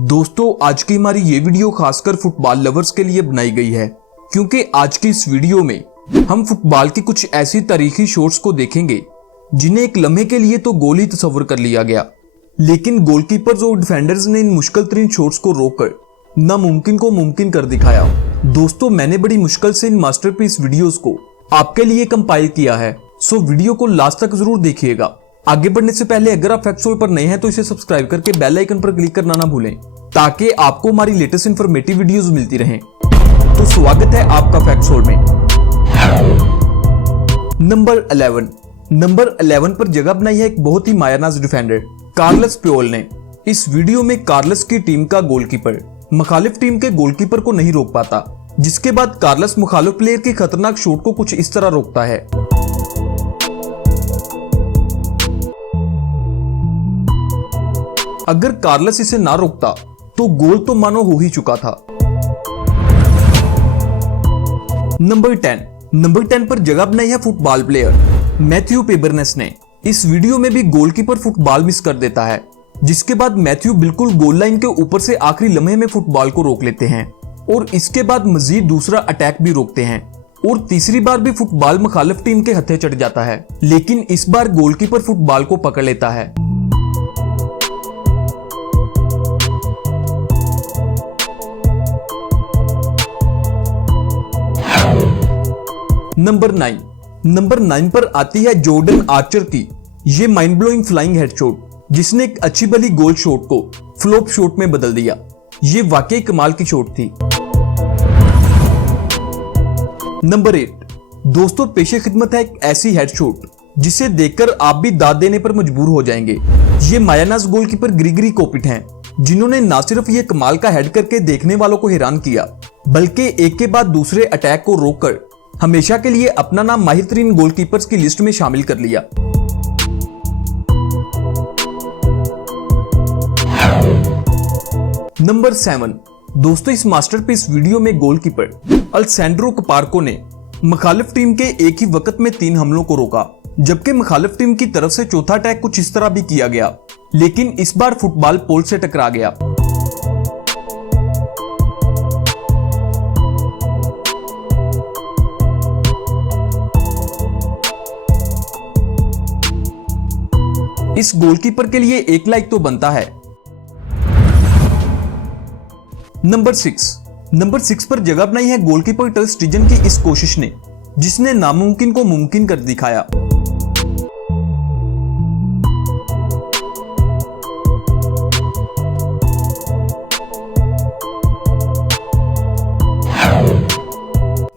दोस्तों आज की हमारी ये वीडियो खासकर फुटबॉल लवर्स के लिए बनाई गई है, क्योंकि आज की इस वीडियो में हम फुटबॉल की कुछ ऐसी तारीखी शॉट्स को देखेंगे जिन्हें एक लम्हे के लिए तो गोल ही तस्वर कर लिया गया, लेकिन गोलकीपर्स और डिफेंडर्स ने इन मुश्किल तरीन शॉट्स को रोककर नामुमकिन को मुमकिन कर दिखाया। दोस्तों मैंने बड़ी मुश्किल से इन मास्टरपीस वीडियोस को आपके लिए कंपाइल किया है, सो वीडियो को लास्ट तक जरूर देखिएगा। आगे बढ़ने से पहले अगर आप फैक्ट्सोल पर नए हैं तो इसे सब्सक्राइब करके बेल आइकन पर क्लिक करना ना भूलें, ताकि आपको हमारी लेटेस्ट इंफॉर्मेटिव वीडियोस मिलती रहें। तो स्वागत है आपका फैक्ट्सोल में। नंबर 11 पर जगह बनाई है एक बहुत ही मायानाज डिफेंडर कार्लस प्योल ने। इस वीडियो में कार्लस की टीम का गोलकीपर मुखालिफ टीम के गोलकीपर को नहीं रोक पाता, जिसके बाद कार्लस मुखालिफ प्लेयर के खतरनाक शॉट को कुछ इस तरह रोकता है। अगर कार्लस इसे ना रोकता तो गोल तो मानो हो ही चुका था। नंबर 10 पर जगह बनाई है फुटबॉल प्लेयर मैथ्यू पेबरनेस ने। इस वीडियो में भी गोलकीपर फुटबॉल मिस कर देता है, जिसके बाद मैथ्यू बिल्कुल गोल लाइन के ऊपर से आखिरी लम्हे में फुटबॉल को रोक लेते हैं और इसके बाद मजीद दूसरा अटैक भी रोकते हैं और तीसरी बार भी फुटबॉल मुखालिफ टीम के हथे चढ़ जाता है, लेकिन इस बार गोलकीपर फुटबॉल को पकड़ लेता है। नंबर 9 पर आती है जॉर्डन आर्चर की ये माइंड ब्लोइंग फ्लाइंग हेडशॉट, जिसने एक अच्छी भली गोल शॉट को फ्लॉप शॉट में बदल दिया। ये वाकई कमाल की शॉट थी। नंबर 8 दोस्तों पेशे खिदमत है एक ऐसी हेडशॉट जिसे देखकर आप भी दाद देने पर मजबूर हो जाएंगे। ये मायानाज गोलकीपर ग्रिगरी कोपिट हैं, जिन्होंने न सिर्फ ये कमाल का हेड करके देखने वालों को हैरान किया, बल्कि एक के बाद दूसरे अटैक को रोककर हमेशा के लिए अपना नाम माहिर तरीन गोलकीपर्स की लिस्ट में शामिल कर लिया। नंबर 7 दोस्तों इस मास्टरपीस वीडियो में गोलकीपर अल्सेंड्रो कपार्को ने मुखालिफ टीम के एक ही वक्त में 3 हमलों को रोका, जबकि मुखालिफ टीम की तरफ से चौथा अटैक कुछ इस तरह भी किया गया, लेकिन इस बार फुटबॉल पोल से टकरा गया। इस गोलकीपर के लिए एक लाइक तो बनता है। नंबर 6 पर जगह बनाई है गोलकीपर टर स्टीजन की इस कोशिश ने, जिसने नामुमकिन को मुमकिन कर दिखाया।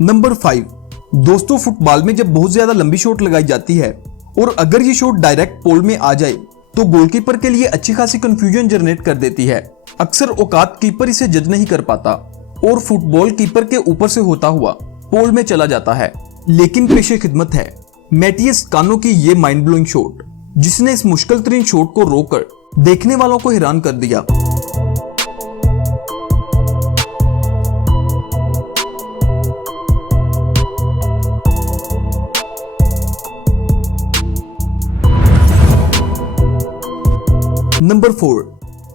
नंबर 5 दोस्तों फुटबॉल में जब बहुत ज्यादा लंबी शॉट लगाई जाती है और अगर ये शॉट डायरेक्ट पोल में आ जाए तो गोलकीपर के लिए अच्छी खासी कंफ्यूजन जनरेट कर देती है। अक्सर औकात कीपर इसे जज नहीं कर पाता और फुटबॉल कीपर के ऊपर से होता हुआ पोल में चला जाता है, लेकिन पेशे खिदमत है मैटियस कानो की ये माइंड ब्लोइंग शॉट, जिसने इस मुश्किल तरीन शॉट को रोककर देखने वालों को हैरान कर दिया। नंबर 4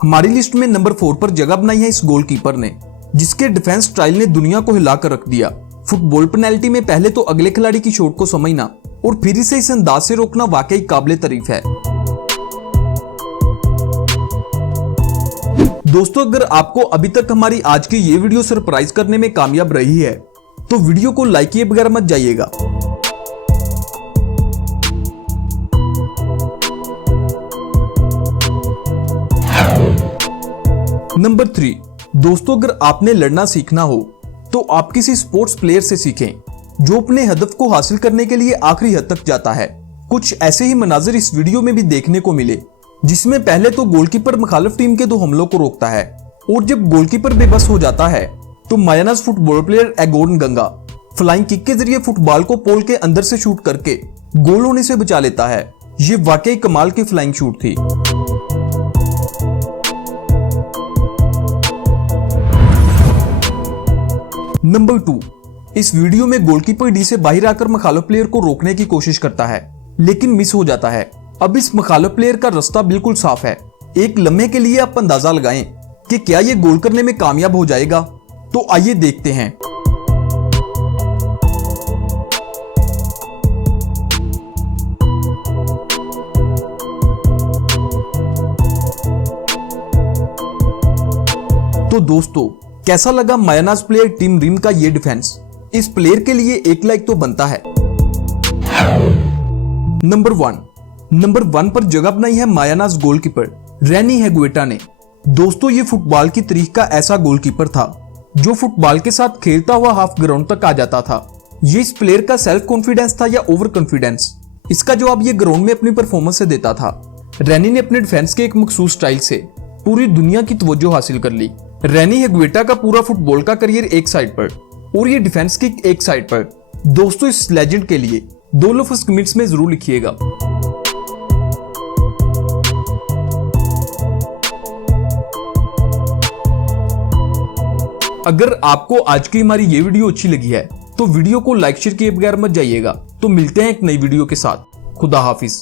हमारी लिस्ट में नंबर 4 पर जगह बनाई है इस गोलकीपर ने, जिसके डिफेंस स्टाइल ने दुनिया को हिलाकर रख दिया। फुटबॉल पेनल्टी में पहले तो अगले खिलाड़ी की शॉट को समझना और फिर इसे इस अंदाज से रोकना वाकई काबिले तारीफ है। दोस्तों अगर आपको अभी तक हमारी आज की ये वीडियो सरप्राइज करने में कामयाब रही है तो वीडियो को लाइक किए बगैर मत जाइएगा। नंबर 3 दोस्तों अगर आपने लड़ना सीखना हो तो आप किसी स्पोर्ट्स प्लेयर से सीखें जो अपने हदफ को हासिल करने के लिए आखिरी हद तक जाता है। कुछ ऐसे ही मनाजिर इस वीडियो में भी देखने को मिले, जिसमें पहले तो गोलकीपर मुखालिफ टीम के 2 हमलों को रोकता है और जब गोलकीपर बेबस हो जाता है तो मायानाज फुटबॉल प्लेयर एगोन गंगा फ्लाइंग किक के जरिए फुटबॉल को पोल के अंदर से शूट करके गोल होने से बचा लेता है। ये वाकई कमाल की फ्लाइंग शूट थी। नंबर 2 इस वीडियो में गोलकीपर डी से बाहर आकर मुखालिफ प्लेयर को रोकने की कोशिश करता है, लेकिन मिस हो जाता है। अब इस मुखालिफ प्लेयर का रास्ता बिल्कुल साफ है, एक लम्हे के लिए आप अंदाजा लगाएं कि क्या ये गोल करने में कामयाब हो जाएगा। तो आइए देखते हैं। तो दोस्तों, कैसा लगा मायानाज प्लेयर टीम रीम का ये डिफेंस? इस प्लेयर के लिए एक लाइक तो बनता है। नंबर वन पर जगह बनाई है मायानाज गोलकीपर रैनी हिगुएटा ने। दोस्तों, ये फुटबॉल की तारीख का ऐसा गोलकीपर था जो फुटबॉल के साथ खेलता हुआ हाफ ग्राउंड तक आ जाता था। ये इस प्लेयर का सेल्फ कॉन्फिडेंस था या ओवर कॉन्फिडेंस, इसका जवाब ये ग्राउंड में अपनी परफॉर्मेंस से देता था। रैनी ने अपने डिफेंस के एक मखसूस स्टाइल से पूरी दुनिया की तवज्जो हासिल कर ली। रैनी हिगुएटा का पूरा फुटबॉल का करियर एक साइड पर और ये डिफेंस की एक साइड पर। दोस्तों, इस लेजेंड के लिए 2 लफ्ज़ कमेंट्स में जरूर लिखिएगा। अगर आपको आज की हमारी ये वीडियो अच्छी लगी है तो वीडियो को लाइक शेयर किए बगैर मत जाइएगा। तो मिलते हैं एक नई वीडियो के साथ। खुदा हाफिज।